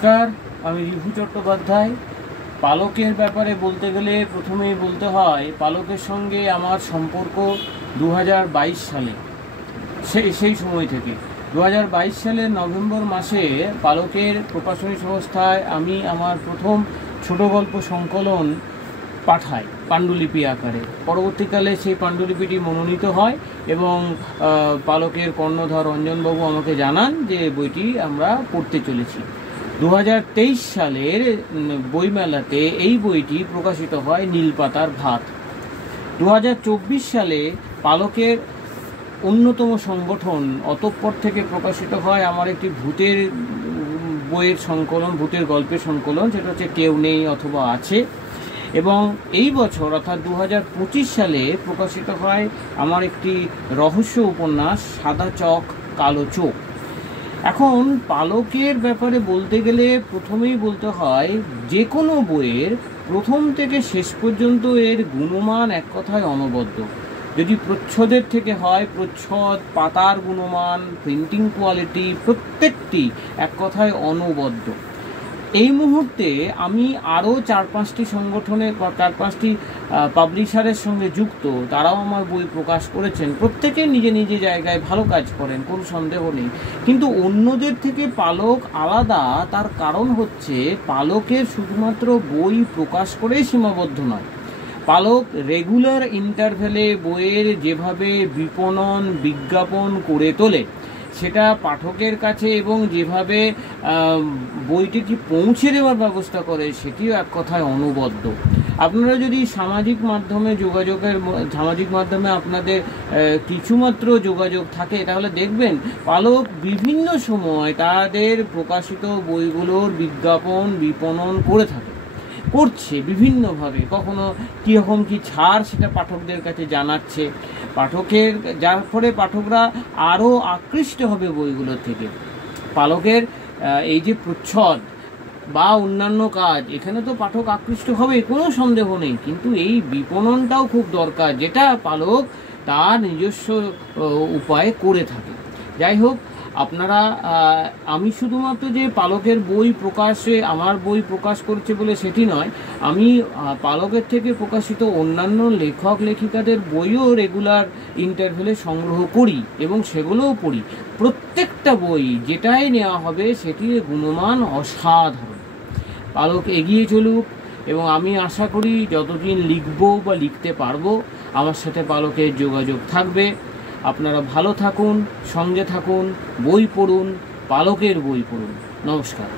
নমস্কার, আমি রিভু চট্টোপাধ্যায়। পালকের ব্যাপারে বলতে গেলে প্রথমেই বলতে হয় পালকের সঙ্গে আমার সম্পর্ক 2022 সালে, সেই সময় থেকে 2022 সালের নভেম্বর মাসে পালকের প্রকাশনী সংস্থায় আমি আমার প্রথম ছোট গল্প সংকলন পাঠাই পাণ্ডুলিপি আকারে। পরবর্তীকালে সেই পাণ্ডুলিপিটি মনোনীত হয় এবং পালকের কর্ণধার রঞ্জনবাবু আমাকে জানান যে বইটি আমরা পড়তে চলেছি। 2023 সালের বইমেলাতে এই বইটি প্রকাশিত হয় নীলপাতার ভাত। 2024 সালে পালকের অন্যতম সংগঠন অতঃপর থেকে প্রকাশিত হয় আমার একটি ভূতের বইয়ের সংকলন, ভূতের গল্পের সংকলন, সেটা হচ্ছে কেউ নেই অথবা আছে। এবং এই বছর অর্থাৎ 2025 সালে প্রকাশিত হয় আমার একটি রহস্য উপন্যাস সাদা চক কালো চোখ। এখন পালকের ব্যাপারে বলতে গেলে প্রথমেই বলতে হয় যে কোনো বইয়ের প্রথম থেকে শেষ পর্যন্ত এর গুণমান এক কথায় অনবদ্য। যদি প্রচ্ছদের থেকে হয়, প্রচ্ছদ, পাতার গুণমান, প্রিন্টিং কোয়ালিটি প্রত্যেকটি এক কথায় অনবদ্য। এই মুহূর্তে আমি আরও 4-5টি সংগঠনের বা 4-5টি পাবলিশারের সঙ্গে যুক্ত। তারাও আমার বই প্রকাশ করেছেন, প্রত্যেকে নিজে নিজে জায়গায় ভালো কাজ করেন, কোনো সন্দেহ নেই। কিন্তু অন্যদের থেকে পালক আলাদা, তার কারণ হচ্ছে পালকের শুধুমাত্র বই প্রকাশ করেই সীমাবদ্ধ নয়। পালক রেগুলার ইন্টারভ্যালে বইয়ের যেভাবে বিপণন বিজ্ঞাপন করে তোলে সেটা পাঠকের কাছে এবং যেভাবে বইটিকে পৌঁছে দেওয়ার ব্যবস্থা করে সেটিও এক কথায় অনবদ্য। আপনারা যদি সামাজিক মাধ্যমে আপনাদের কিছুমাত্র যোগাযোগ থাকে তাহলে দেখবেন পালক বিভিন্ন সময় তাদের প্রকাশিত বইগুলোর বিজ্ঞাপন বিপণন করছে বিভিন্নভাবে। কখনো কীরকম কী ছাড় সেটা পাঠকদের কাছে জানাচ্ছে পাঠকের, যার ফলে পাঠকরা আরও আকৃষ্ট হবে বইগুলোর থেকে। পালকের এই যে প্রচ্ছদ বা অন্যান্য কাজ, এখানে তো পাঠক আকৃষ্ট হবে, কোনো সন্দেহ নেই, কিন্তু এই বিপণনটাও খুব দরকার, যেটা পালক তার নিজস্ব উপায়ে করে থাকে। যাই হোক, আপনারা আমি শুধুমাত্র যে পালকের বই প্রকাশে আমার বই প্রকাশ করছে বলে সেটি নয়, আমি পালকের থেকে প্রকাশিত অন্যান্য লেখক লেখিকাদের বইও রেগুলার ইন্টারভ্যালে সংগ্রহ করি এবং সেগুলোও পড়ি। প্রত্যেকটা বই যেটাই নেওয়া হবে সেটির গুণমান অসাধারণ। পালক এগিয়ে চলুক এবং আমি আশা করি যতদিন লিখব বা লিখতে পারবো আমার সাথে পালকের যোগাযোগ থাকবে। আপনারা ভালো থাকুন, সঙ্গে থাকুন, বই পড়ুন, পালকের বই পড়ুন। নমস্কার।